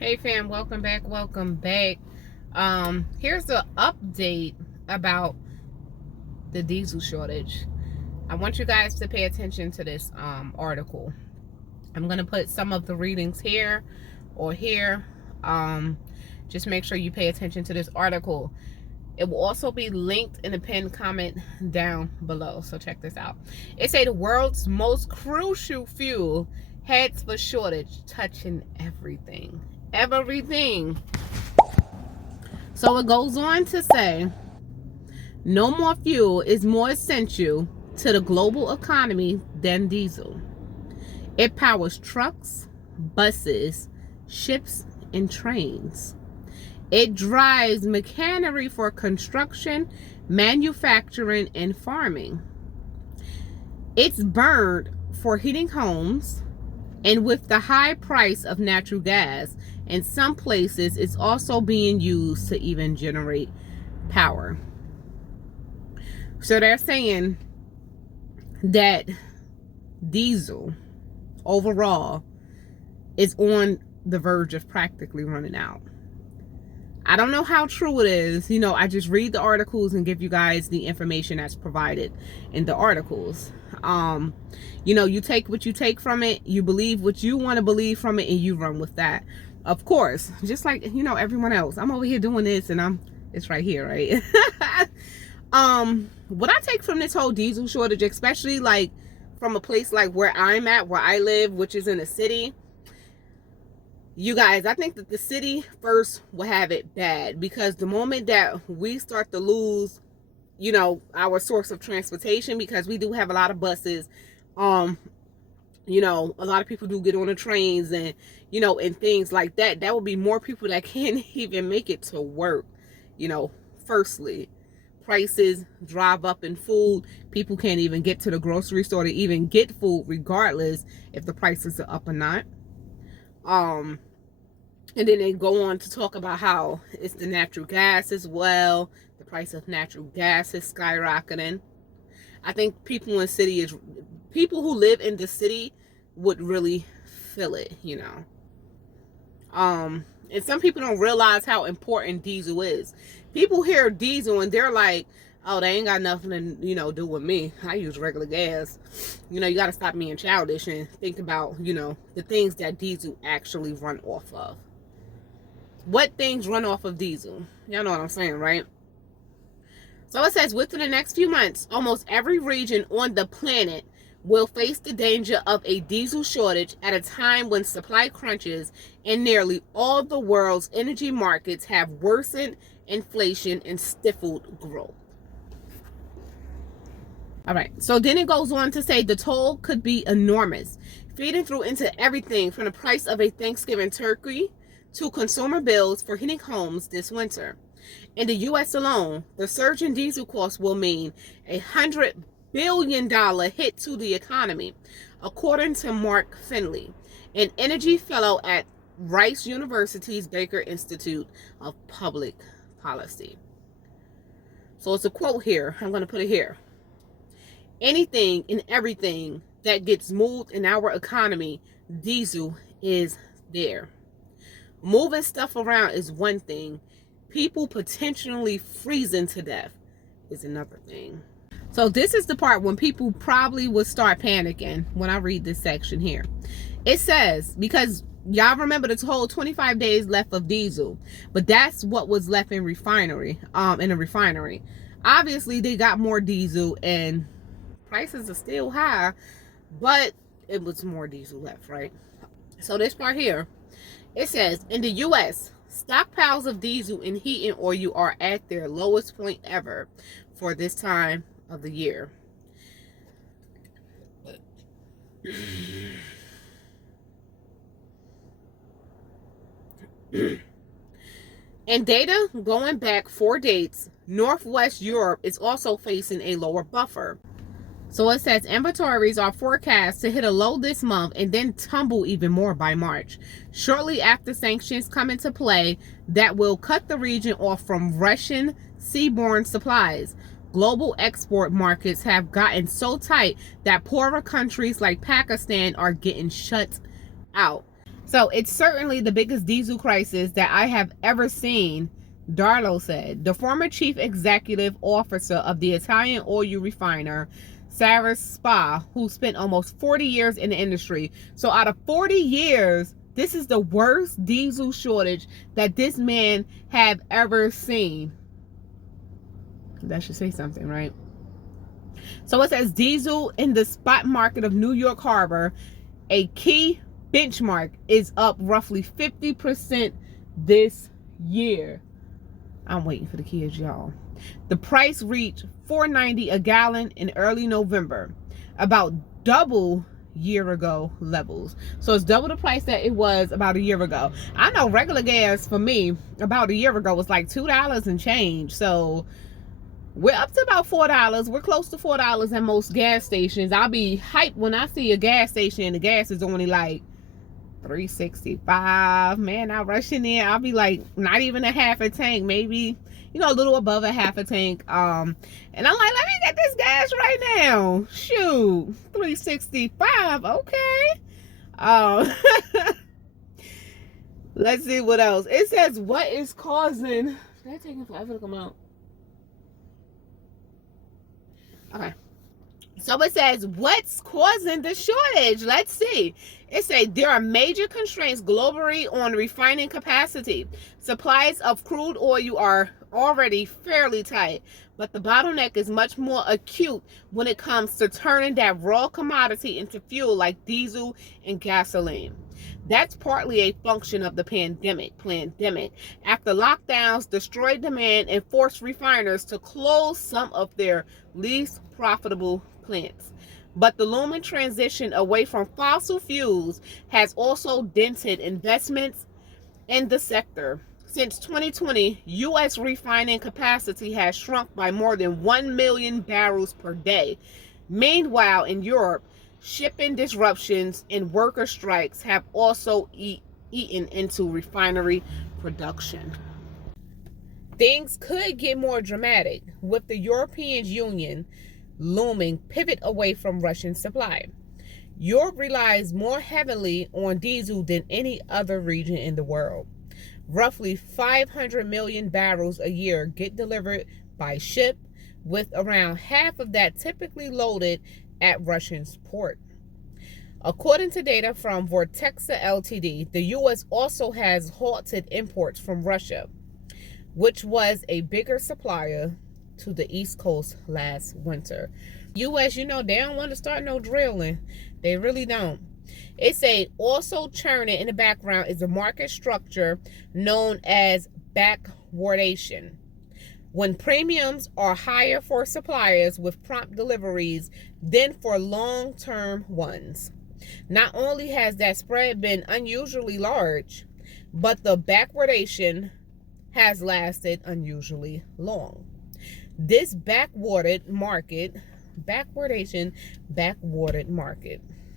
Hey fam, welcome back. Here's the update about the diesel shortage. I want you guys to pay attention to this article. I'm going to put some of the readings here or here. Just make sure you pay attention to this article. It will also be linked in the pinned comment down below. So check this out. It say the world's most crucial fuel heads for shortage, touching everything. So it goes on to say, no more fuel is more essential to the global economy than diesel. It powers trucks, buses, ships, and trains. It drives machinery for construction, manufacturing, and farming. It's burned for heating homes, and with the high price of natural gas, in some places it's also being used to even generate power. So they're saying that diesel overall is on the verge of practically running out. I don't know how true it is. I just read the articles and give you guys the information that's provided in the articles. You take what you take from it, you believe what you want to believe from it, and you run with that. Of course, just like, everyone else. I'm over here doing this and it's right here, right? What I take from this whole diesel shortage, especially like from a place like where I'm at, where I live, which is in a city, you guys, I think that the city first will have it bad, because the moment that we start to lose, our source of transportation, because we do have a lot of buses, a lot of people do get on the trains and, and things like that. That will be more people that can't even make it to work. Firstly, prices drive up in food. People can't even get to the grocery store to even get food, regardless if the prices are up or not. And then they go on to talk about how it's the natural gas as well. The price of natural gas is skyrocketing. I think people who live in the city would really feel it, And some people don't realize how important diesel is. People hear diesel and they're like, oh, they ain't got nothing to, do with me. I use regular gas. You got to stop being childish and think about, the things that diesel actually run off of. What things run off of diesel? Y'all know what I'm saying, right? So it says, within the next few months, almost every region on the planet will face the danger of a diesel shortage at a time when supply crunches in nearly all the world's energy markets have worsened inflation and stifled growth. All right, so then it goes on to say the toll could be enormous, feeding through into everything from the price of a Thanksgiving turkey to consumer bills for heating homes this winter. In the U.S. alone, the surge in diesel costs will mean $100 billion hit to the economy, according to Mark Finley, an energy fellow at Rice University's Baker Institute of Public Policy. So it's a quote here. I'm going to put it here. Anything and everything that gets moved in our economy, diesel is there. Moving stuff around is one thing. People potentially freezing to death is another thing. So this is the part when people probably would start panicking when I read this section here. It says, because y'all remember this whole 25 days left of diesel, but that's what was left in a refinery. Obviously, they got more diesel and prices are still high, but it was more diesel left, right? So this part here, it says, in the U.S., stockpiles of diesel and heating oil are at their lowest point ever for this time of the year. In data going back 4 dates, Northwest Europe is also facing a lower buffer. So it says inventories are forecast to hit a low this month and then tumble even more by March, shortly after sanctions come into play that will cut the region off from Russian seaborne supplies. Global export markets have gotten so tight that poorer countries like Pakistan are getting shut out. So it's certainly the biggest diesel crisis that I have ever seen, Darlow said. The former chief executive officer of the Italian oil refiner, Sarah Spa, who spent almost 40 years in the industry. So out of 40 years, this is the worst diesel shortage that this man have ever seen. That should say something, right? So it says diesel in the spot market of New York Harbor, a key benchmark, is up roughly 50% this year. I'm waiting for the kids, y'all. The price reached $4.90 a gallon in early November, about double year ago levels. So it's double the price that it was about a year ago. I know regular gas for me about a year ago was like $2 and change. So we're up to about $4. We're close to $4 at most gas stations. I'll be hyped when I see a gas station and the gas is only like $3.65. Man, I rushing in. I'll be like, not even a half a tank, maybe, you know, a little above a half a tank. And I'm like, let me get this gas right now. Shoot, $3.65. Okay. Let's see what else. It says, what is causing? Did I take it forever to come out? Okay. So it says, what's causing the shortage? Let's see. It says there are major constraints globally on refining capacity. Supplies of crude oil are already fairly tight, but the bottleneck is much more acute when it comes to turning that raw commodity into fuel like diesel and gasoline. That's partly a function of the pandemic. After lockdowns destroyed demand and forced refiners to close some of their least profitable plants. But the looming transition away from fossil fuels has also dented investments in the sector. Since 2020, U.S. refining capacity has shrunk by more than 1 million barrels per day. Meanwhile, in Europe, shipping disruptions and worker strikes have also eaten into refinery production. Things could get more dramatic with the European Union looming pivot away from Russian supply. Europe relies more heavily on diesel than any other region in the world. Roughly 500 million barrels a year get delivered by ship, with around half of that typically loaded at Russia's port. According to data from Vortexa Ltd., the U.S. also has halted imports from Russia, which was a bigger supplier to the East Coast last winter. U.S., you know, they don't want to start no drilling. They really don't. It say also churning in the background is a market structure known as backwardation, when premiums are higher for suppliers with prompt deliveries than for long-term ones. Not only has that spread been unusually large, but the backwardation has lasted unusually long. This backwarded market.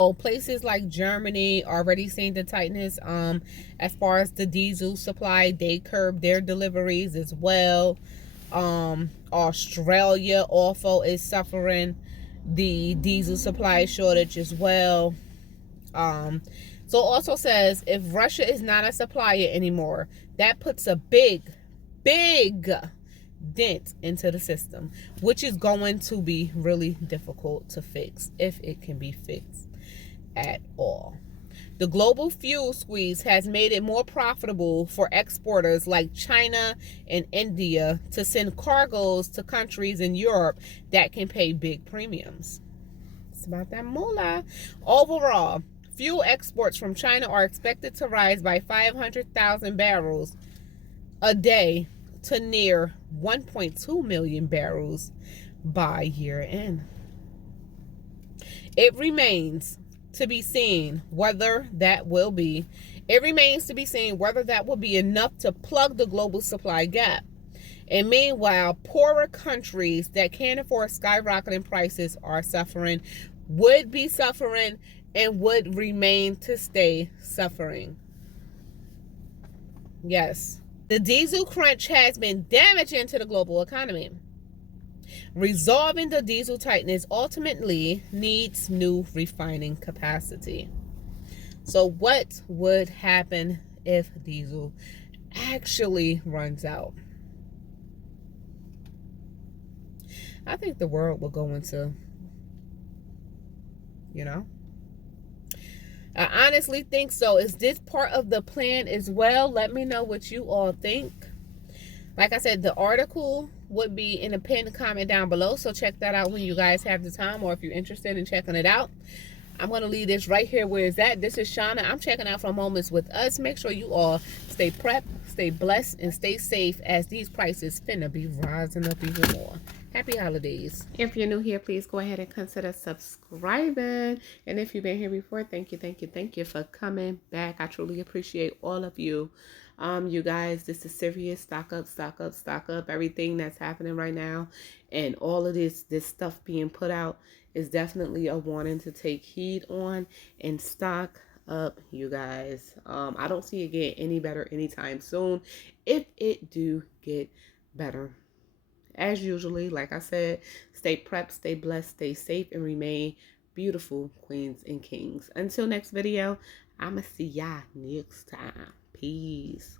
So places like Germany already seeing the tightness as far as the diesel supply. They curb their deliveries as well. Australia also is suffering the diesel supply shortage as well. So also says if Russia is not a supplier anymore, that puts a big dent into the system, which is going to be really difficult to fix, if it can be fixed at all. The global fuel squeeze has made it more profitable for exporters like China and India to send cargoes to countries in Europe that can pay big premiums. It's about that moolah. Overall, fuel exports from China are expected to rise by 500,000 barrels a day to near 1.2 million barrels by year end. It remains to be seen whether that will be enough to plug the global supply gap. And meanwhile, poorer countries that can't afford skyrocketing prices are suffering, would be suffering, and would remain to stay suffering. Yes. The diesel crunch has been damaging to the global economy. Resolving the diesel tightness ultimately needs new refining capacity. So what would happen if diesel actually runs out? I think the world will go into, you know, I honestly think so. Is this part of the plan as well? Let me know what you all think. Like I said, the article would be in a pinned comment down below, so check that out when you guys have the time, or if you're interested in checking it out. I'm going to leave this right here where it's at. This is Shauna. I'm checking out from Moments with Us. Make sure you all stay prepped, stay blessed, and stay safe, as these prices finna be rising up even more. Happy holidays. If you're new here, please go ahead and consider subscribing. And if you've been here before, thank you for coming back. I truly appreciate all of you. You guys, this is serious. Stock up, stock up, stock up. Everything that's happening right now and all of this stuff being put out is definitely a warning to take heed on and stock up, you guys. I don't see it getting any better anytime soon. If it do get better, as usually, like I said, stay prepped, stay blessed, stay safe, and remain beautiful queens and kings. Until next video, I'ma see y'all next time. Peace.